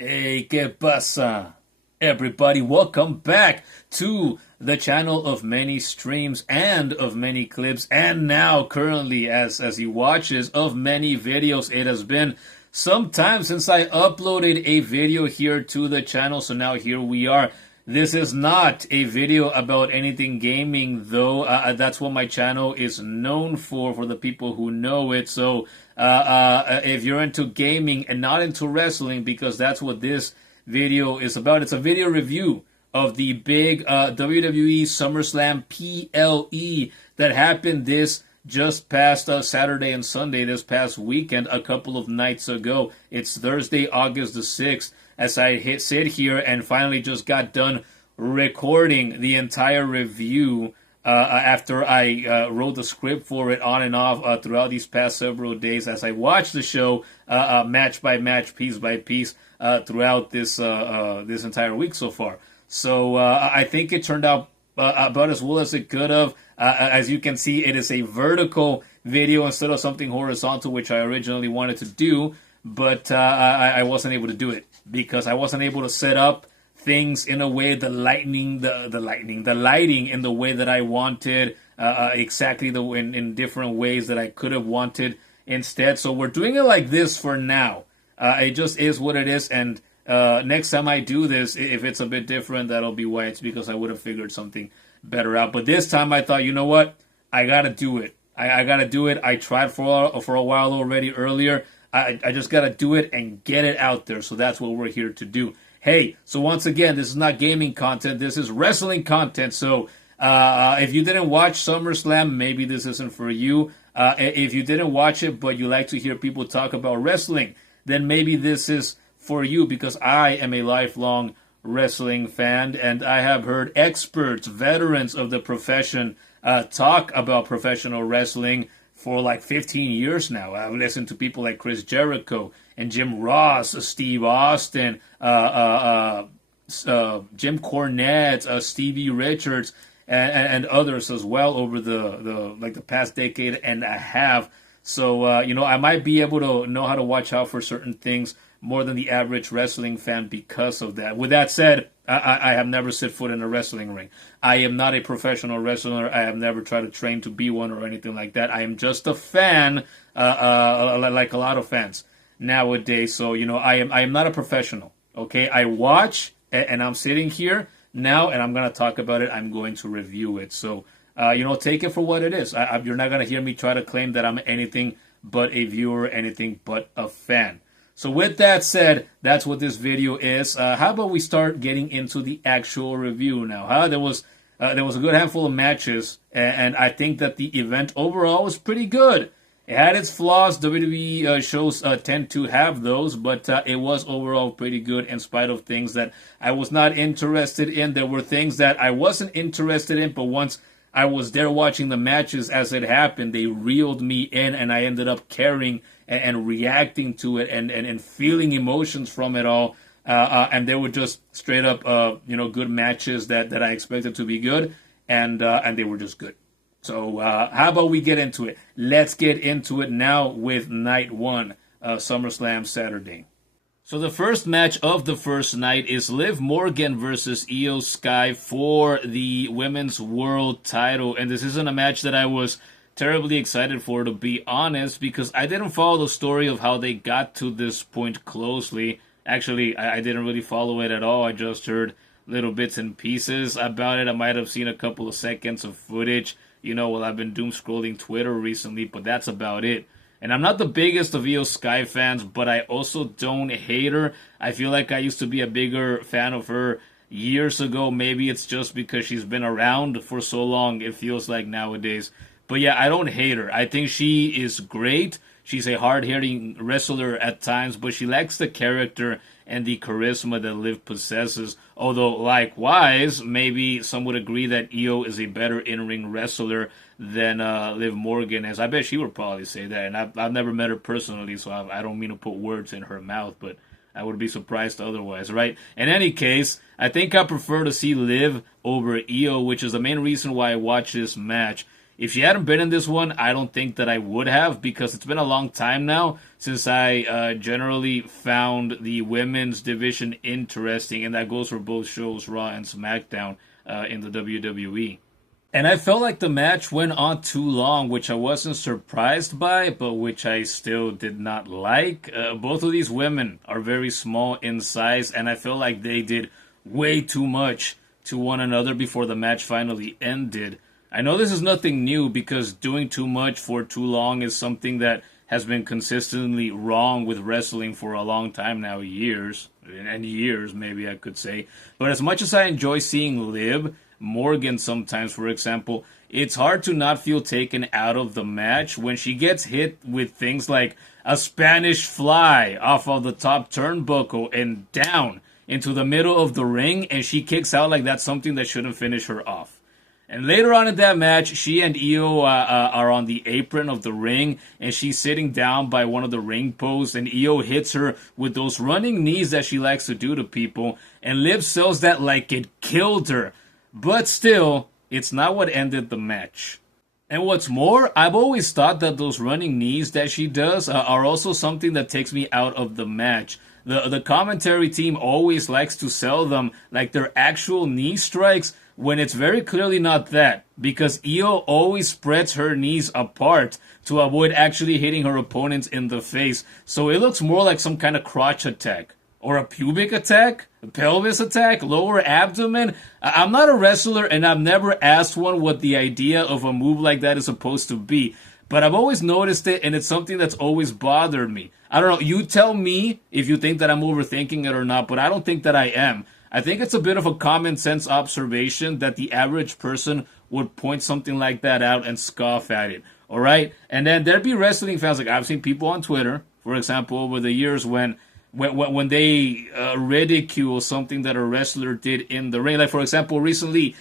Hey, ¿qué pasa? Everybody, welcome back to the channel of many streams and of many clips, and now currently, as he watches, of many videos. It has been some time since I uploaded a video here to the channel, so now here we are. This is not a video about anything gaming, though. That's what my channel is known for the people who know it. So if you're into gaming and not into wrestling, because that's what this video is about, it's a video review of the big WWE SummerSlam PLE that happened this just past Saturday and Sunday, this past weekend, a couple of nights ago. It's Thursday, August the 6th, as I sit here and finally just got done recording the entire review after I wrote the script for it on and off throughout these past several days as I watched the show match by match, piece by piece throughout this entire week so far. So I think it turned out about as well as it could have. As you can see, it is a vertical video instead of something horizontal, which I originally wanted to do, but I wasn't able to do it because I wasn't able to set up things in a way, the lighting in the way that I wanted, exactly in different ways that I could have wanted instead. So we're doing it like this for now. It just is what it is, and next time I do this, if it's a bit different, that'll be why. It's because I would have figured something better out. But this time I thought, you know what? I gotta do it. I gotta do it. I tried for a while already earlier. I just gotta do it and get it out there. So that's what we're here to do. Hey, so once again, this is not gaming content. This is wrestling content. So if you didn't watch SummerSlam, maybe this isn't for you. If you didn't watch it, but you like to hear people talk about wrestling, then maybe this is for you, because I am a lifelong wrestling fan, and I have heard experts, veterans of the profession, talk about professional wrestling for like 15 years now. I've listened to people like Chris Jericho and Jim Ross, Steve Austin, Jim Cornette, Stevie Richards, and others as well over the past decade and a half. So I might be able to know how to watch out for certain things more than the average wrestling fan because of that. With that said, I have never set foot in a wrestling ring. I am not a professional wrestler. I have never tried to train to be one or anything like that. I am just a fan, like a lot of fans nowadays. So, I am not a professional. Okay, I watch, and I'm sitting here now, and I'm going to talk about it. I'm going to review it. So, take it for what it is. You're not going to hear me try to claim that I'm anything but a viewer, anything but a fan. So with that said, that's what this video is. How about we start getting into the actual review now? There was a good handful of matches, and I think that the event overall was pretty good. It had its flaws. WWE shows tend to have those, but it was overall pretty good in spite of things that I was not interested in. There were things that I wasn't interested in, but once I was there watching the matches as it happened, they reeled me in, and I ended up caring and reacting to it and feeling emotions from it all. And they were just straight up, good matches that I expected to be good, and they were just good. So how about we get into it? Let's get into it now with night one, SummerSlam Saturday. So the first match of the first night is Liv Morgan versus Io Sky for the Women's World title. And this isn't a match that I was terribly excited for, to be honest, because I didn't follow the story of how they got to this point closely. Actually, I didn't really follow it at all. I just heard little bits and pieces about it. I might have seen a couple of seconds of footage, while I've been doom scrolling Twitter recently, but that's about it. And I'm not the biggest of Io Sky fans, but I also don't hate her. I feel like I used to be a bigger fan of her years ago. Maybe it's just because she's been around for so long, it feels like nowadays. But yeah, I don't hate her. I think she is great. She's a hard-hitting wrestler at times, but she lacks the character and the charisma that Liv possesses. Although, likewise, maybe some would agree that Io is a better in-ring wrestler than Liv Morgan is. I bet she would probably say that. And I've never met her personally, so I don't mean to put words in her mouth, but I would be surprised otherwise, right? In any case, I think I prefer to see Liv over Io, which is the main reason why I watch this match. If she hadn't been in this one, I don't think that I would have, because it's been a long time now since I generally found the women's division interesting, and that goes for both shows, Raw and SmackDown, in the WWE. And I felt like the match went on too long, which I wasn't surprised by, but which I still did not like. Both of these women are very small in size, and I feel like they did way too much to one another before the match finally ended. I know this is nothing new, because doing too much for too long is something that has been consistently wrong with wrestling for a long time now, years, and years maybe I could say. But as much as I enjoy seeing Liv Morgan sometimes, for example, it's hard to not feel taken out of the match when she gets hit with things like a Spanish fly off of the top turnbuckle and down into the middle of the ring, and she kicks out like that's something that shouldn't finish her off. And later on in that match, she and Io are on the apron of the ring, and she's sitting down by one of the ring posts, and Io hits her with those running knees that she likes to do to people, and Liv sells that like it killed her. But still, it's not what ended the match. And what's more, I've always thought that those running knees that she does are also something that takes me out of the match. The commentary team always likes to sell them like they're actual knee strikes, when it's very clearly not that, because Io always spreads her knees apart to avoid actually hitting her opponents in the face. So it looks more like some kind of crotch attack. Or a pubic attack? A pelvis attack? Lower abdomen? I'm not a wrestler, and I've never asked one what the idea of a move like that is supposed to be. But I've always noticed it, and it's something that's always bothered me. I don't know, you tell me if you think that I'm overthinking it or not, but I don't think that I am. I think it's a bit of a common sense observation that the average person would point something like that out and scoff at it. Alright? And then there'd be wrestling fans, like I've seen people on Twitter, for example, over the years when they ridicule something that a wrestler did in the ring. Like, for example, recently,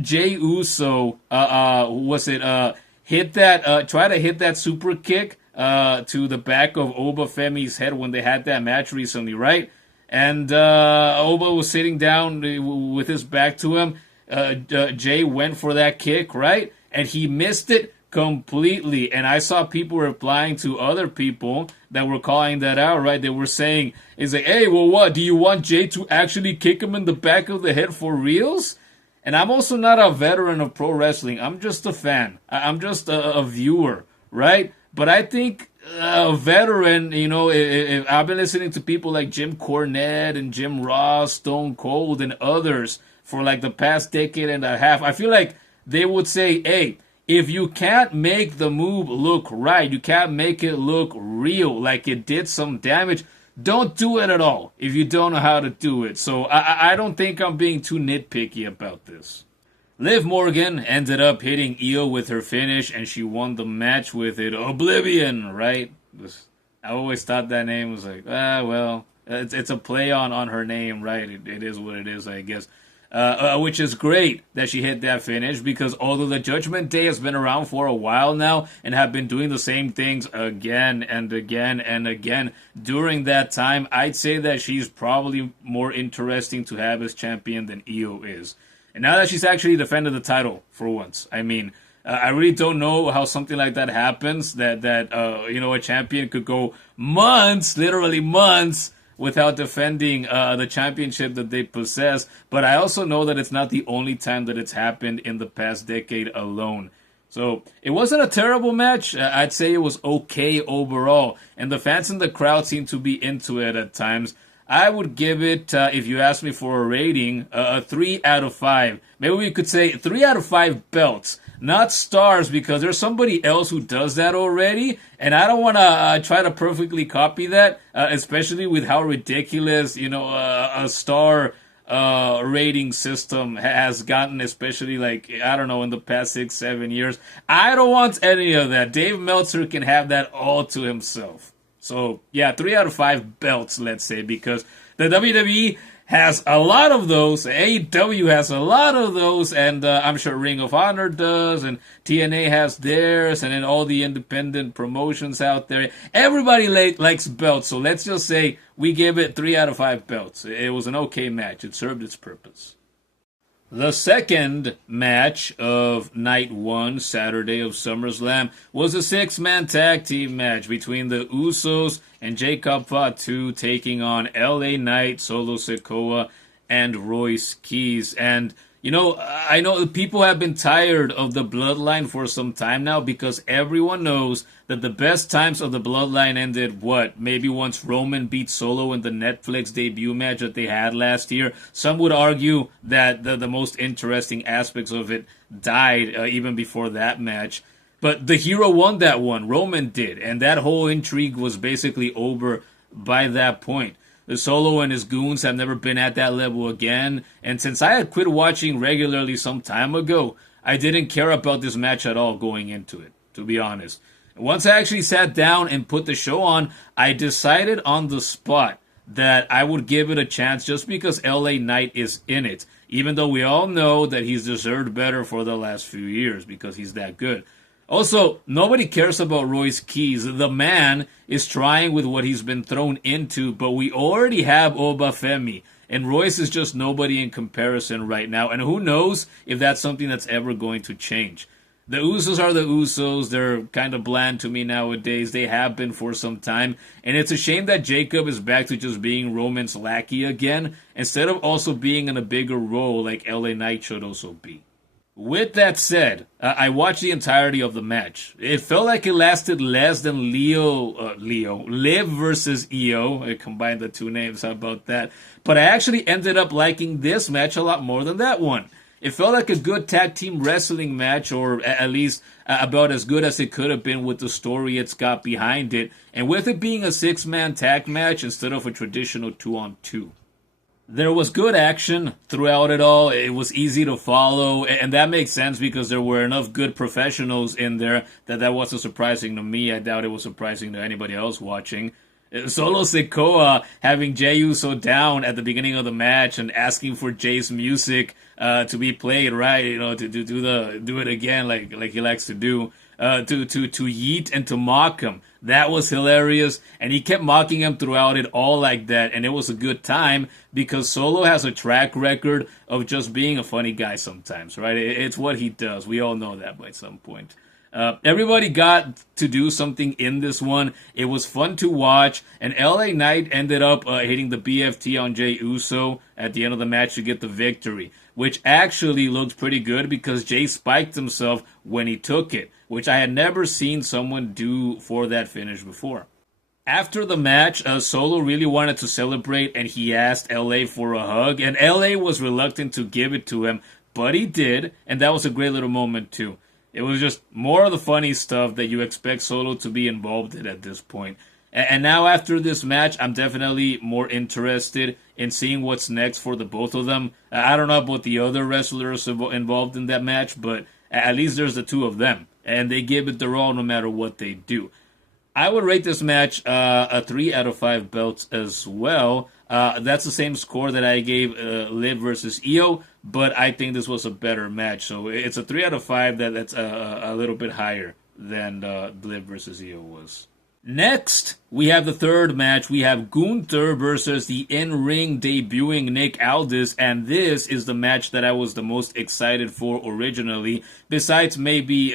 Jey Uso, try to hit that super kick to the back of Oba Femi's head when they had that match recently, right? And Oba was sitting down with his back to him. Jey went for that kick, right? And he missed it completely. And I saw people replying to other people that were calling that out, right? They were saying, it's like, hey, well, what? Do you want Jey to actually kick him in the back of the head for reals? And I'm also not a veteran of pro wrestling. I'm just a fan. I'm just a viewer, right? But I think a veteran, if I've been listening to people like Jim Cornette and Jim Ross, Stone Cold, and others for like the past decade and a half, I feel like they would say, hey, if you can't make the move look right, you can't make it look real, like it did some damage, don't do it at all if you don't know how to do it. So I don't think I'm being too nitpicky about this. Liv Morgan ended up hitting Io with her finish, and she won the match with it. Oblivion, right? I always thought that name was like, it's a play on her name, right? It is what it is, I guess. Which is great that she hit that finish, because although the Judgment Day has been around for a while now and have been doing the same things again and again and again during that time, I'd say that she's probably more interesting to have as champion than Io is. And now that she's actually defended the title for once, I mean, I really don't know how something like that happens, that a champion could go months, literally months, without defending the championship that they possess. But I also know that it's not the only time that it's happened in the past decade alone. So it wasn't a terrible match. I'd say it was okay overall. And the fans in the crowd seem to be into it at times. I would give it, if you ask me for a rating, a 3 out of 5. Maybe we could say 3 out of 5 belts. Not stars, because there's somebody else who does that already, and I don't want to try to perfectly copy that, especially with how ridiculous, a star rating system has gotten, especially in the past 6-7 years. I don't want any of that. Dave Meltzer can have that all to himself. So, yeah, 3 out of 5 belts, let's say, because the WWE has a lot of those, AEW has a lot of those, and I'm sure Ring of Honor does, and TNA has theirs, and then all the independent promotions out there. Everybody likes belts, so let's just say we give it 3 out of 5 belts. It was an okay match. It served its purpose. The second match of night one, Saturday of SummerSlam, was a six-man tag team match between the Usos and Jacob Fatu taking on LA Knight, Solo Sikoa, and Royce Keys. And I know people have been tired of the Bloodline for some time now because everyone knows that the best times of the Bloodline ended, maybe once Roman beat Solo in the Netflix debut match that they had last year. Some would argue that the most interesting aspects of it died even before that match. But the hero won that one. Roman did. And that whole intrigue was basically over by that point. The Solo and his goons have never been at that level again, and since I had quit watching regularly some time ago, I didn't care about this match at all going into it, to be honest. Once I actually sat down and put the show on, I decided on the spot that I would give it a chance just because LA Knight is in it, even though we all know that he's deserved better for the last few years because he's that good. Also, nobody cares about Royce Keys. The man is trying with what he's been thrown into, but we already have Obafemi, and Royce is just nobody in comparison right now, and who knows if that's something that's ever going to change. The Usos are the Usos. They're kind of bland to me nowadays. They have been for some time, and it's a shame that Jacob is back to just being Roman's lackey again, instead of also being in a bigger role like LA Knight should also be. With that said, I watched the entirety of the match. It felt like it lasted less than Liv versus Io. I combined the two names, how about that? But I actually ended up liking this match a lot more than that one. It felt like a good tag team wrestling match, or at least about as good as it could have been with the story it's got behind it, and with it being a six-man tag match instead of a traditional 2-on-2. There was good action throughout it all. It was easy to follow, and that makes sense because there were enough good professionals in there that wasn't surprising to me. I doubt it was surprising to anybody else watching. Solo Sikoa having Jey Uso down at the beginning of the match and asking for Jay's music to be played, right? To do it again like he likes to do. To yeet and to mock him. That was hilarious, and he kept mocking him throughout it all like that, and it was a good time because Solo has a track record of just being a funny guy sometimes, right? It's what he does. We all know that by some point. Everybody got to do something in this one. It was fun to watch, and LA Knight ended up hitting the BFT on Jey Uso at the end of the match to get the victory, which actually looked pretty good because Jay spiked himself when he took it, which I had never seen someone do for that finish before. After the match, Solo really wanted to celebrate, and he asked LA for a hug, and LA was reluctant to give it to him, but he did, and that was a great little moment too. It was just more of the funny stuff that you expect Solo to be involved in at this point. And now after this match, I'm definitely more interested in seeing what's next for the both of them. I don't know about the other wrestlers involved in that match, but at least there's the two of them, and they give it their all no matter what they do. I would rate this match a 3 out of 5 belts as well. That's the same score that I gave Liv versus Io, but I think this was a better match. So it's a 3 out of 5 that's a little bit higher than Liv versus Io was. Next, we have the third match. We have Gunther versus the in-ring debuting Nick Aldis, and this is the match that I was the most excited for originally, besides maybe,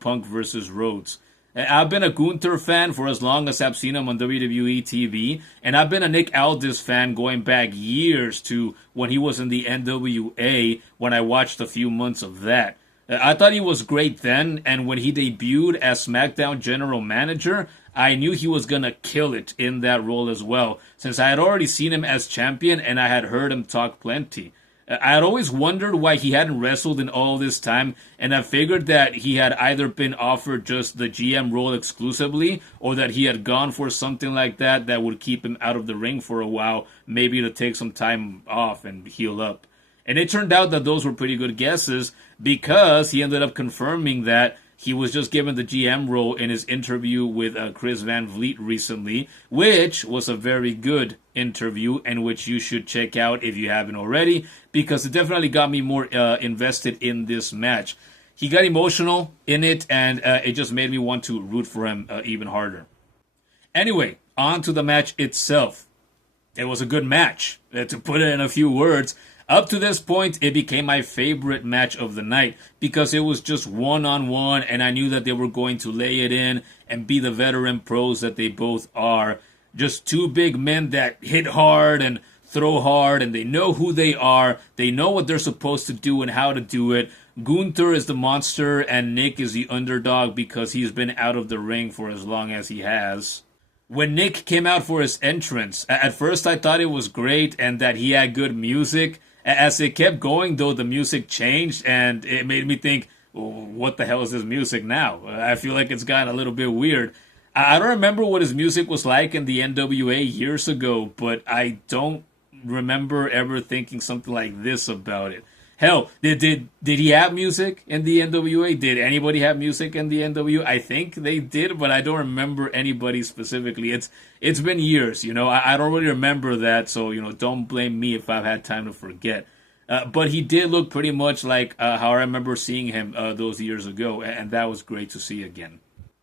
Punk versus Rhodes. I've been a Gunther fan for as long as I've seen him on WWE TV, and I've been a Nick Aldis fan going back years to when he was in the NWA, when I watched a few months of that. I thought he was great then, and when he debuted as SmackDown General Manager, I knew he was gonna kill it in that role as well, since I had already seen him as champion and I had heard him talk plenty. I had always wondered why he hadn't wrestled in all this time, and I figured that he had either been offered just the GM role exclusively, or that he had gone for something like that would keep him out of the ring for a while, maybe to take some time off and heal up. And it turned out that those were pretty good guesses, because he ended up confirming that he was just given the GM role in his interview with Chris Van Vliet recently, which was a very good interview, and which you should check out if you haven't already, because it definitely got me more invested in this match. He got emotional in it, and it just made me want to root for him even harder. Anyway, on to the match itself. It was a good match. To put it in a few words, Up to this point, it became my favorite match of the night because it was just one-on-one, and I knew that they were going to lay it in and be the veteran pros that they both are. Just two big men that hit hard and throw hard, and they know who they are. They know what they're supposed to do and how to do it. Gunther is the monster, and Nick is the underdog because he's been out of the ring for as long as he has. When Nick came out for his entrance, at first I thought it was great and that he had good music. As it kept going, though, the music changed, and it made me think, well, what the hell is this music now? I feel like it's gotten a little bit weird. I don't remember what his music was like in the NWA years ago, but I don't remember ever thinking something like this about it. Hell, did he have music in the NWA? Did anybody have music in the NWA? I think they did, but I don't remember anybody specifically. It's been years, I don't really remember that, so don't blame me if I've had time to forget. But he did look pretty much like how I remember seeing him those years ago, and that was great to see again.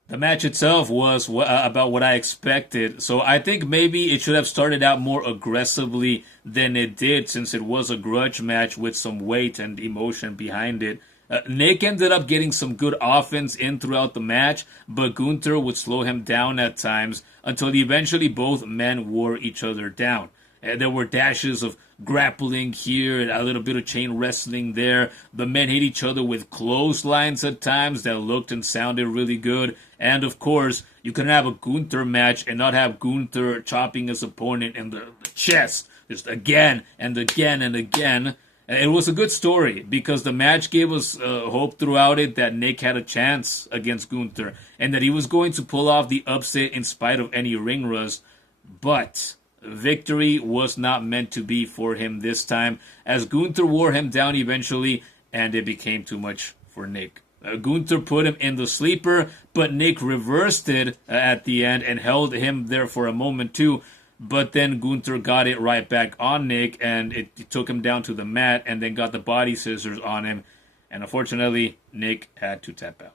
The match itself was about what I expected, so I think maybe it should have started out more aggressively than it did, since it was a grudge match with some weight and emotion behind it. Nick ended up getting some good offense in throughout the match, but Gunther would slow him down at times until eventually both men wore each other down. There were dashes of grappling here, a little bit of chain wrestling there. The men hit each other with clotheslines at times that looked and sounded really good. And of course, you can have a Gunther match and not have Gunther chopping his opponent in the chest just again and again and again. It was a good story because the match gave us hope throughout it that Nick had a chance against Gunther and that he was going to pull off the upset in spite of any ring rust. But victory was not meant to be for him this time, as Gunther wore him down eventually, and it became too much for Nick. Gunther put him in the sleeper, but Nick reversed it at the end and held him there for a moment too. But then Gunther got it right back on Nick, and it took him down to the mat, and then got the body scissors on him. And unfortunately, Nick had to tap out.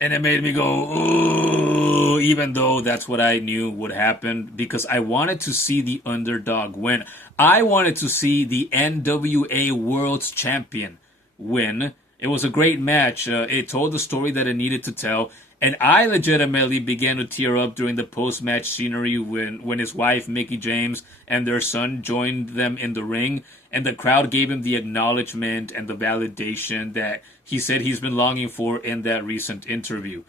And it made me go, ooh, even though that's what I knew would happen, because I wanted to see the underdog win. I wanted to see the NWA World's Champion win. It was a great match. It told the story that it needed to tell. And I legitimately began to tear up during the post-match scenery when his wife, Mickie James, and their son joined them in the ring. And the crowd gave him the acknowledgement and the validation that he said he's been longing for in that recent interview.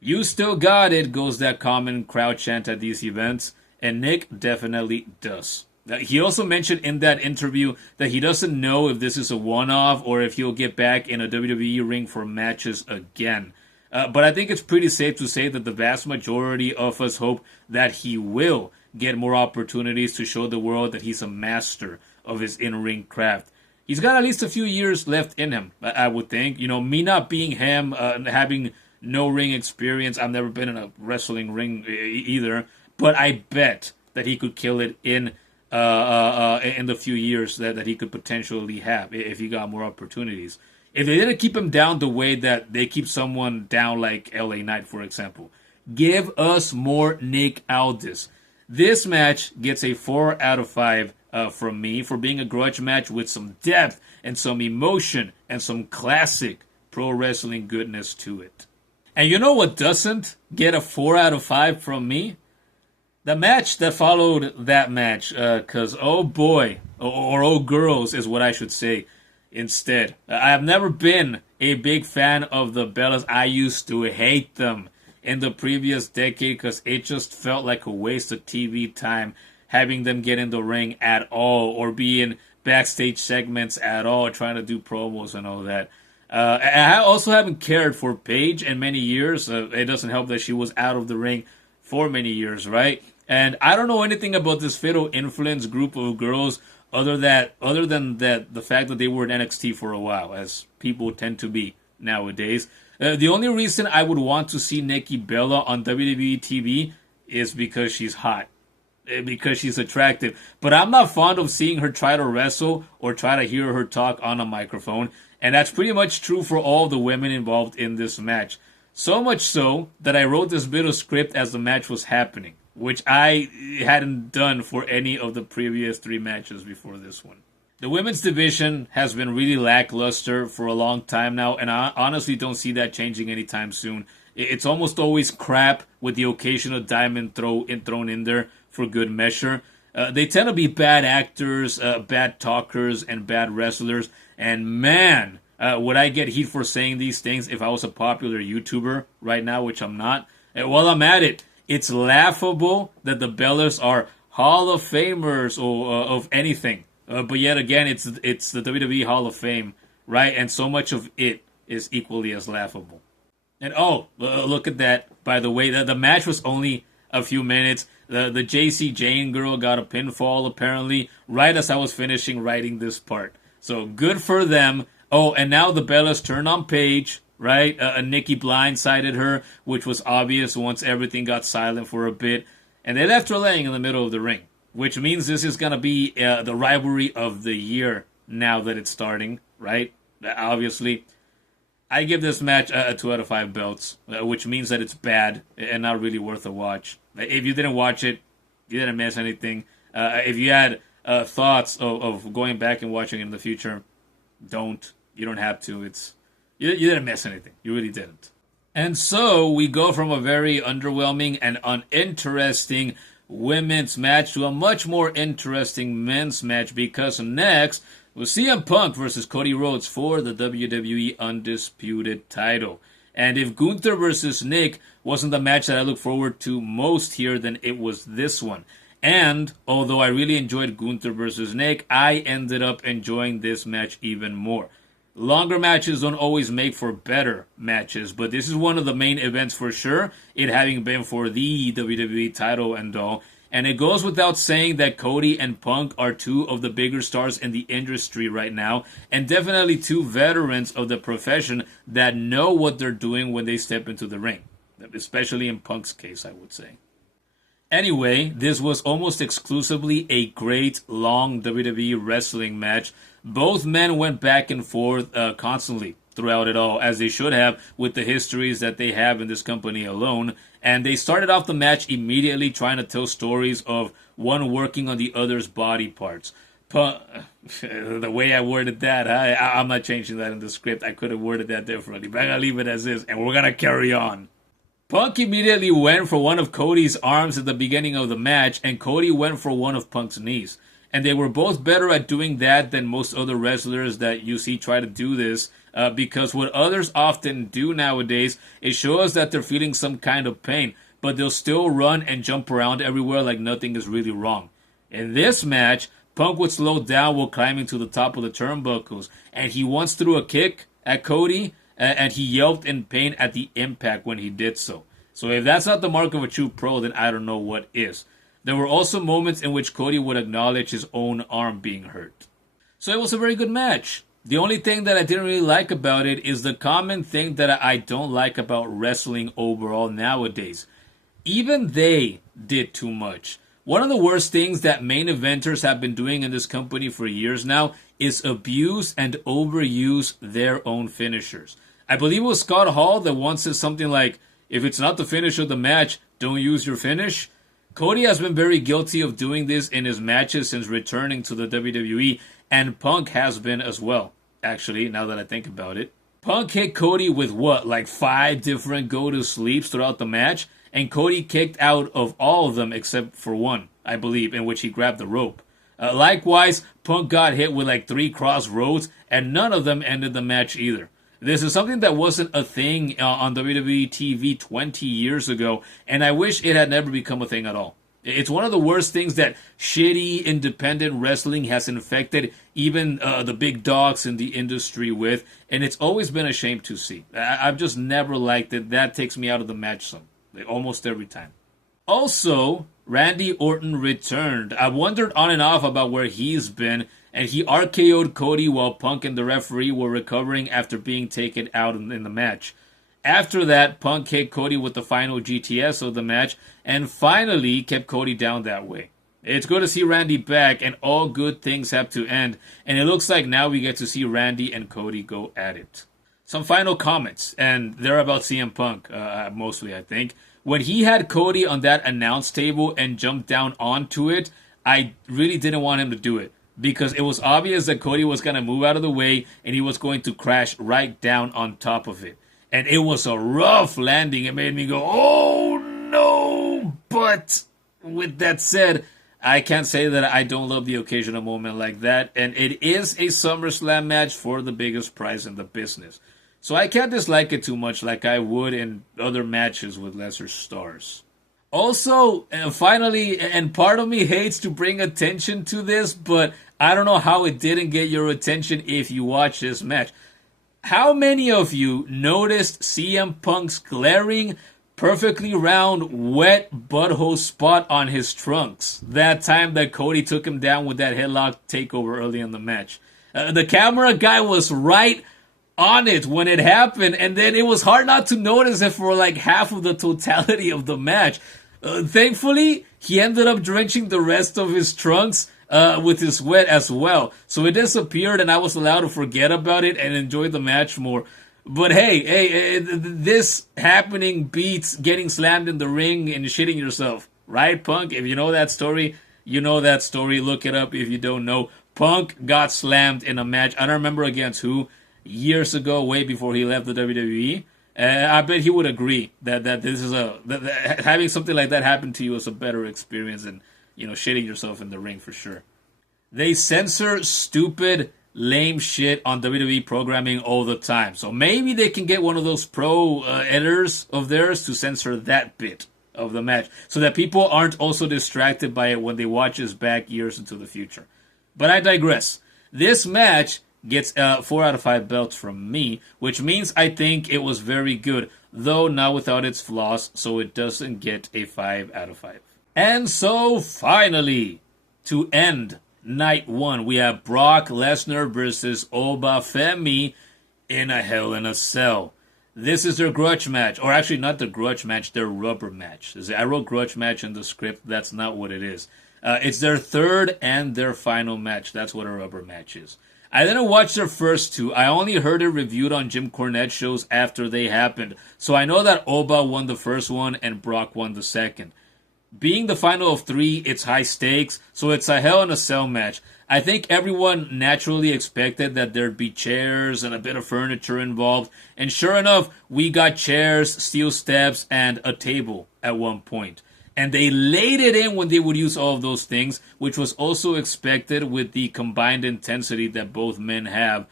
You still got it, goes that common crowd chant at these events. And Nick definitely does. He also mentioned in that interview that he doesn't know if this is a one-off or if he'll get back in a WWE ring for matches again. But I think it's pretty safe to say that the vast majority of us hope that he will get more opportunities to show the world that he's a master of his in-ring craft. He's got at least a few years left in him, I would think. Me not being him, having no ring experience, I've never been in a wrestling ring either, but I bet that he could kill it in the few years that he could potentially have if he got more opportunities. If they didn't keep him down the way that they keep someone down like LA Knight, for example, give us more Nick Aldis. This match gets a 4 out of 5 from me for being a grudge match with some depth and some emotion and some classic pro wrestling goodness to it. And you know what doesn't get a 4 out of 5 from me? The match that followed that match, because oh boy, or oh girls is what I should say. Instead, I have never been a big fan of the Bellas. I used to hate them in the previous decade because it just felt like a waste of TV time having them get in the ring at all or be in backstage segments at all, trying to do promos and all that. I also haven't cared for Paige in many years. It doesn't help that she was out of the ring for many years, right? And I don't know anything about this Fatal Influence group of girls other than the fact that they were in NXT for a while, as people tend to be nowadays. The only reason I would want to see Nikki Bella on WWE TV is because she's hot, because she's attractive. But I'm not fond of seeing her try to wrestle or try to hear her talk on a microphone, and that's pretty much true for all the women involved in this match. So much so that I wrote this bit of script as the match was happening, which I hadn't done for any of the previous 3 matches before this one. The women's division has been really lackluster for a long time now, and I honestly don't see that changing anytime soon. It's almost always crap with the occasional diamond thrown in there for good measure. They tend to be bad actors, bad talkers, and bad wrestlers. And man, would I get heat for saying these things if I was a popular YouTuber right now, which I'm not. And while I'm at it, it's laughable that the Bellas are Hall of Famers or of anything. But yet again, it's the WWE Hall of Fame, right? And so much of it is equally as laughable. And look at that! By the way, the match was only a few minutes. The JC Jane girl got a pinfall apparently right as I was finishing writing this part. So good for them. Oh, and now the Bellas turned on Paige, right? Nikki blindsided her, which was obvious once everything got silent for a bit, and they left her laying in the middle of the ring. Which means this is going to be the rivalry of the year now that it's starting, right? Obviously. I give this match a 2 out of 5 belts, which means that it's bad and not really worth a watch. If you didn't watch it, you didn't miss anything. If you had thoughts of going back and watching it in the future, don't. You don't have to. You didn't miss anything. You really didn't. And so we go from a very underwhelming and uninteresting women's match to a much more interesting men's match, because next was CM Punk versus Cody Rhodes for the WWE Undisputed title. And if Gunther versus Nick wasn't the match that I look forward to most here, then it was this one. And although I really enjoyed Gunther versus Nick, I ended up enjoying this match even more. Longer matches don't always make for better matches, but this is one of the main events for sure, it having been for the WWE title and all. And it goes without saying that Cody and Punk are two of the bigger stars in the industry right now, and definitely two veterans of the profession that know what they're doing when they step into the ring. Especially in Punk's case, I would say. Anyway, this was almost exclusively a great, long WWE wrestling match. Both men went back and forth constantly throughout it all, as they should have with the histories that they have in this company alone. And they started off the match immediately trying to tell stories of one working on the other's body parts. The way I worded that, I'm not changing that in the script. I could have worded that differently, but I'm going to leave it as is, and we're going to carry on. Punk immediately went for one of Cody's arms at the beginning of the match, and Cody went for one of Punk's knees. And they were both better at doing that than most other wrestlers that you see try to do this, because what others often do nowadays is show us that they're feeling some kind of pain, but they'll still run and jump around everywhere like nothing is really wrong. In this match, Punk would slow down while climbing to the top of the turnbuckles, and he once threw a kick at Cody, and he yelped in pain at the impact when he did so. So if that's not the mark of a true pro, then I don't know what is. There were also moments in which Cody would acknowledge his own arm being hurt. So it was a very good match. The only thing that I didn't really like about it is the common thing that I don't like about wrestling overall nowadays. Even they did too much. One of the worst things that main eventers have been doing in this company for years now is abuse and overuse their own finishers. I believe it was Scott Hall that once said something like, if it's not the finish of the match, don't use your finish. Cody has been very guilty of doing this in his matches since returning to the WWE, and Punk has been as well, actually, now that I think about it. Punk hit Cody with like 5 different go-to-sleeps throughout the match, and Cody kicked out of all of them except for one, I believe, in which he grabbed the rope. Likewise, Punk got hit with like 3 crossroads, and none of them ended the match either. This is something that wasn't a thing on WWE TV 20 years ago, and I wish it had never become a thing at all. It's one of the worst things that shitty independent wrestling has infected even the big dogs in the industry with, and it's always been a shame to see. I've just never liked it. That takes me out of the match almost every time. Also, Randy Orton returned. I wondered on and off about where he's been, and he RKO'd Cody while Punk and the referee were recovering after being taken out in the match. After that, Punk hit Cody with the final GTS of the match, and finally kept Cody down that way. It's good to see Randy back, and all good things have to end, and it looks like now we get to see Randy and Cody go at it. Some final comments, and they're about CM Punk, mostly I think. When he had Cody on that announce table and jumped down onto it, I really didn't want him to do it. because it was obvious that Cody was going to move out of the way and he was going to crash right down on top of it. And it was a rough landing. It made me go, oh no! But with that said, I can't say that I don't love the occasional moment like that. And it is a SummerSlam match for the biggest prize in the business. So I can't dislike it too much like I would in other matches with lesser stars. Also, finally, and part of me hates to bring attention to this, but I don't know how it didn't get your attention if you watch this match. How many of you noticed CM Punk's glaring, perfectly round, wet butthole spot on his trunks that time that Cody took him down with that headlock takeover early in the match? The camera guy was right on it when it happened, and then it was hard not to notice it for like half of the totality of the match. Thankfully, he ended up drenching the rest of his trunks with his sweat as well. So it disappeared, and I was allowed to forget about it and enjoy the match more. But hey, this happening beats getting slammed in the ring and shitting yourself. Right, Punk? If you know that story, you know that story. Look it up if you don't know. Punk got slammed in a match. I don't remember against who. Years ago, way before he left the WWE. I bet he would agree that this is that having something like that happen to you is a better experience than, shitting yourself in the ring for sure. They censor stupid, lame shit on WWE programming all the time. So maybe they can get one of those pro editors of theirs to censor that bit of the match so that people aren't also distracted by it when they watch this back years into the future. But I digress. This match gets 4 out of 5 belts from me, which means I think it was very good, though not without its flaws, so it doesn't get a 5 out of 5. And so finally, to end night 1, we have Brock Lesnar versus Oba Femi in a Hell in a Cell. This is their grudge match, or actually not the grudge match, their rubber match. I wrote grudge match in the script, that's not what it is. It's their third and their final match, that's what a rubber match is. I didn't watch their first two. I only heard it reviewed on Jim Cornette shows after they happened. So I know that Oba won the first one and Brock won the second. Being the final of 3, it's high stakes, so it's a Hell in a Cell match. I think everyone naturally expected that there'd be chairs and a bit of furniture involved. And sure enough, we got chairs, steel steps, and a table at one point. And they laid it in when they would use all of those things, which was also expected with the combined intensity that both men have.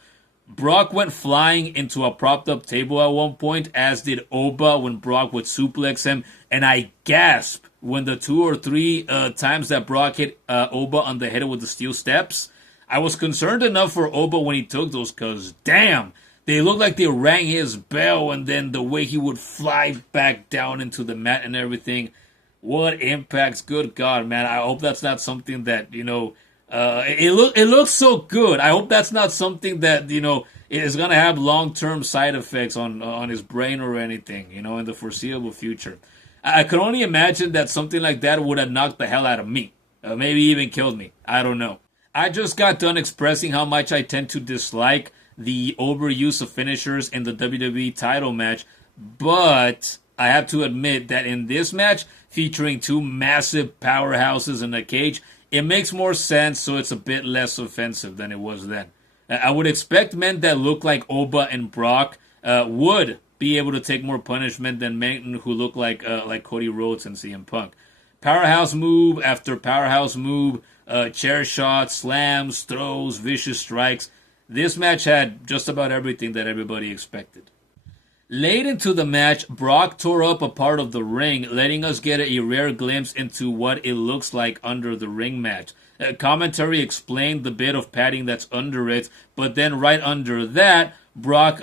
Brock went flying into a propped up table at one point, as did Oba when Brock would suplex him. And I gasped when the 2 or 3 times that Brock hit Oba on the head with the steel steps. I was concerned enough for Oba when he took those, because damn, they looked like they rang his bell, and then the way he would fly back down into the mat and everything. What impacts, good God, man. I hope that's not something that, it looks so good. I hope that's not something that, is going to have long-term side effects on his brain or anything, in the foreseeable future. I could only imagine that something like that would have knocked the hell out of me. Maybe even killed me. I don't know. I just got done expressing how much I tend to dislike the overuse of finishers in the WWE title match, but I have to admit that in this match, featuring 2 massive powerhouses in a cage, it makes more sense, so it's a bit less offensive than it was then. I would expect men that look like Oba and Brock would be able to take more punishment than men who look like Cody Rhodes and CM Punk. Powerhouse move after powerhouse move, chair shots, slams, throws, vicious strikes. This match had just about everything that everybody expected. Late into the match, Brock tore up a part of the ring, letting us get a rare glimpse into what it looks like under the ring mat. Commentary explained the bit of padding that's under it, but then right under that, Brock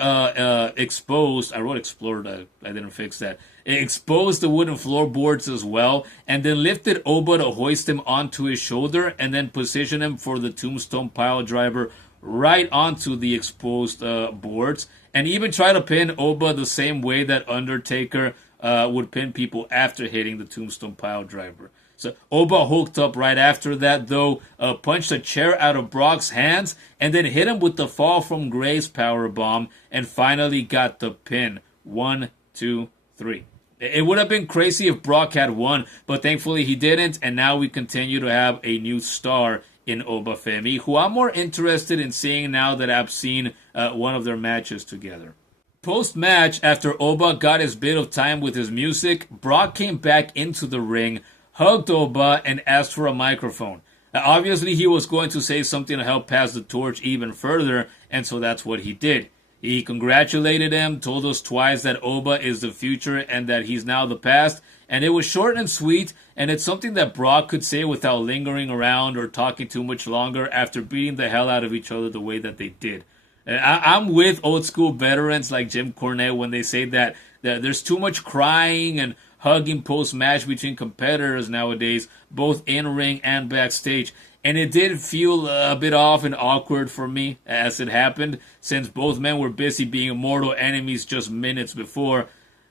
exposed, I wrote explored, I didn't fix that, it exposed the wooden floorboards as well, and then lifted Oba to hoist him onto his shoulder, and then position him for the tombstone pile driver right onto the exposed boards, and even try to pin Oba the same way that Undertaker would pin people after hitting the tombstone pile driver. So Oba hooked up right after that, though, punched a chair out of Brock's hands, and then hit him with the Fall from Grace powerbomb, and finally got the pin. 1, 2, 3. It would have been crazy if Brock had won, but thankfully he didn't, and now we continue to have a new star in Obafemi, who I'm more interested in seeing now that I've seen one of their matches together. Post-match, after Oba got his bit of time with his music, Brock came back into the ring, hugged Oba, and asked for a microphone. Obviously, he was going to say something to help pass the torch even further, and so that's what he did. He congratulated him, told us twice that Oba is the future and that he's now the past, and it was short and sweet, and it's something that Brock could say without lingering around or talking too much longer after beating the hell out of each other the way that they did. I'm with old school veterans like Jim Cornette when they say that there's too much crying and hugging post-match between competitors nowadays, both in-ring and backstage. And it did feel a bit off and awkward for me as it happened, since both men were busy being mortal enemies just minutes before.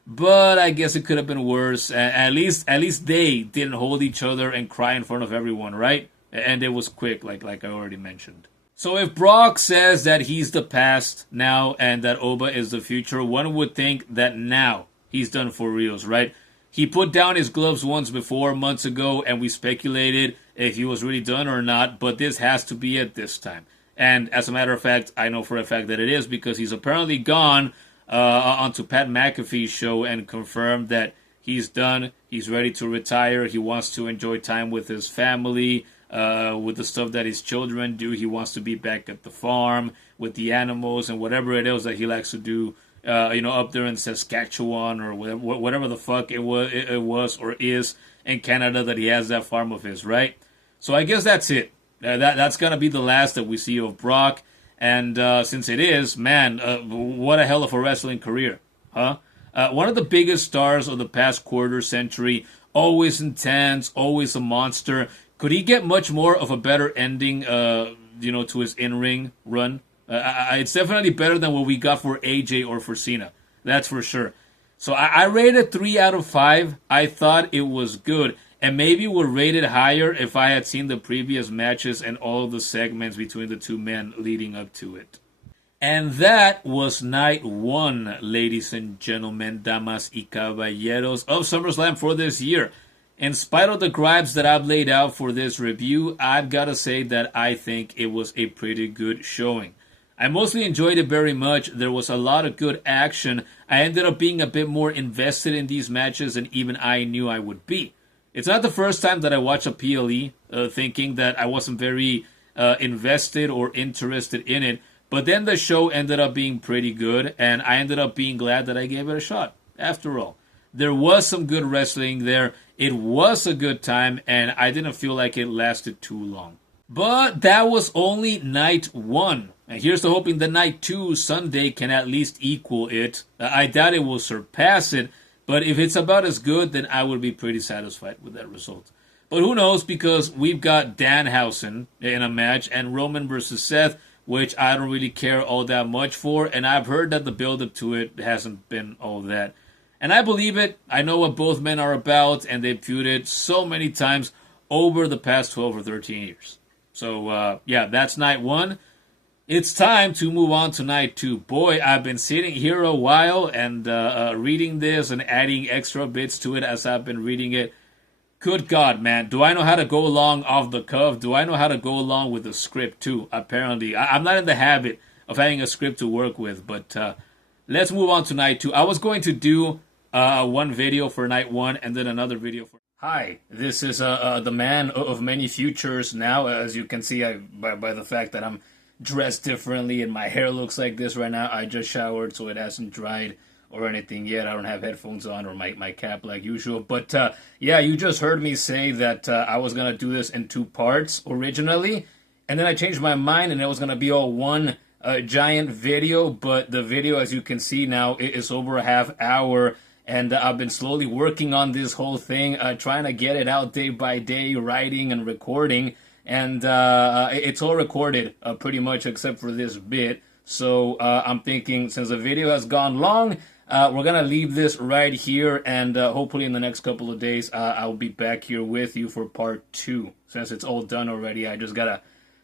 But I guess it could have been worse. At least they didn't hold each other and cry in front of everyone, right? And it was quick, like I already mentioned. So if Brock says that he's the past now and that Oba is the future, one would think that now he's done for reals, right? He put down his gloves once before, months ago, and we speculated if he was really done or not, but this has to be it this time. And as a matter of fact, I know for a fact that it is, because he's apparently gone onto Pat McAfee's show and confirmed that he's done, he's ready to retire, he wants to enjoy time with his family, with the stuff that his children do. He wants to be back at the farm with the animals and whatever it is that he likes to do, up there in Saskatchewan or whatever the fuck it was or is in Canada that he has that farm of his, right? So I guess that's it. That's going to be the last that we see of Brock. And since it is, man, what a hell of a wrestling career, huh? One of the biggest stars of the past quarter century, always intense, always a monster. Could he get much more of a better ending, to his in-ring run? It's definitely better than what we got for AJ or for Cena. That's for sure. So I rated 3 out of 5. I thought it was good. And maybe would rate it higher if I had seen the previous matches and all the segments between the two men leading up to it. And that was night 1, ladies and gentlemen, damas y caballeros, of SummerSlam for this year. In spite of the gripes that I've laid out for this review, I've got to say that I think it was a pretty good showing. I mostly enjoyed it very much. There was a lot of good action. I ended up being a bit more invested in these matches than even I knew I would be. It's not the first time that I watch a PLE thinking that I wasn't very invested or interested in it, but then the show ended up being pretty good, and I ended up being glad that I gave it a shot, after all. There was some good wrestling there. It was a good time, and I didn't feel like it lasted too long. But that was only night 1. And here's to hoping that night 2, Sunday, can at least equal it. I doubt it will surpass it, but if it's about as good, then I would be pretty satisfied with that result. But who knows, because we've got Danhausen in a match and Roman versus Seth, which I don't really care all that much for, and I've heard that the build-up to it hasn't been all that. And I believe it. I know what both men are about, and they've feuded so many times over the past 12 or 13 years. So, that's night 1. It's time to move on to night 2. Boy, I've been sitting here a while and reading this and adding extra bits to it as I've been reading it. Good God, man. Do I know how to go along off the cuff? Do I know how to go along with the script, too? Apparently. I'm not in the habit of having a script to work with, but let's move on to night 2. I was going to do one video for night 1 and then another video for... Hi, this is the man of many futures now, as you can see by the fact that I'm dressed differently and my hair looks like this right now. I just showered, so it hasn't dried or anything yet. I don't have headphones on or my cap like usual. But you just heard me say that I was going to do this in 2 parts originally, and then I changed my mind and it was going to be all one giant video. But the video, as you can see now, is over a half hour. And I've been slowly working on this whole thing, trying to get it out day by day, writing and recording. And it's all recorded pretty much except for this bit. So I'm thinking, since the video has gone long, we're going to leave this right here. And hopefully in the next couple of days, I'll be back here with you for part 2. Since it's all done already, I just got to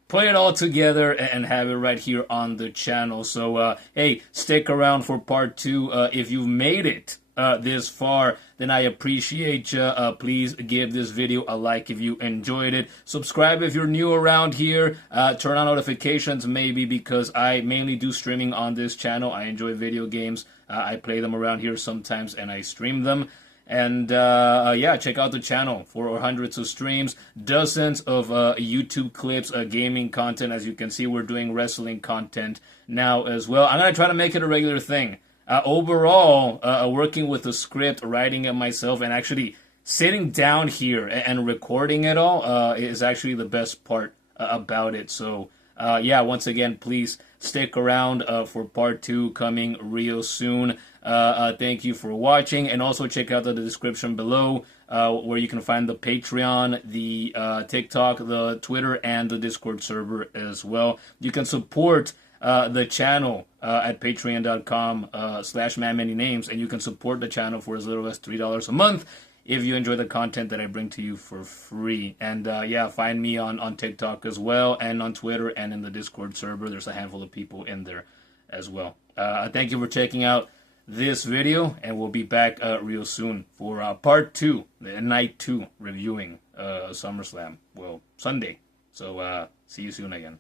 put it all together and have it right here on the channel. So, hey, stick around for part 2 if you've made it this far, then I appreciate you. Please give this video a like if you enjoyed it. Subscribe if you're new around here. Turn on notifications maybe, because I mainly do streaming on this channel. I enjoy video games. I play them around here sometimes and I stream them. And yeah, check out the channel for hundreds of streams, dozens of YouTube clips, gaming content. As you can see, we're doing wrestling content now as well. I'm going to try to make it a regular thing. Overall, working with the script, writing it myself, and actually sitting down here and recording it all is actually the best part about it. So yeah, once again, please stick around for part 2 coming real soon. Thank you for watching, and also check out the description below where you can find the Patreon, the TikTok, the Twitter, and the Discord server as well. You can support the channel at patreon.com/manmanynames, and you can support the channel for as little as $3 a month if you enjoy the content that I bring to you for free. And yeah, find me on TikTok as well, and on Twitter, and in the Discord server. There's a handful of people in there as well. Thank you for checking out this video, and we'll be back real soon for part 2, night 2, reviewing SummerSlam. Well, Sunday. So see you soon again.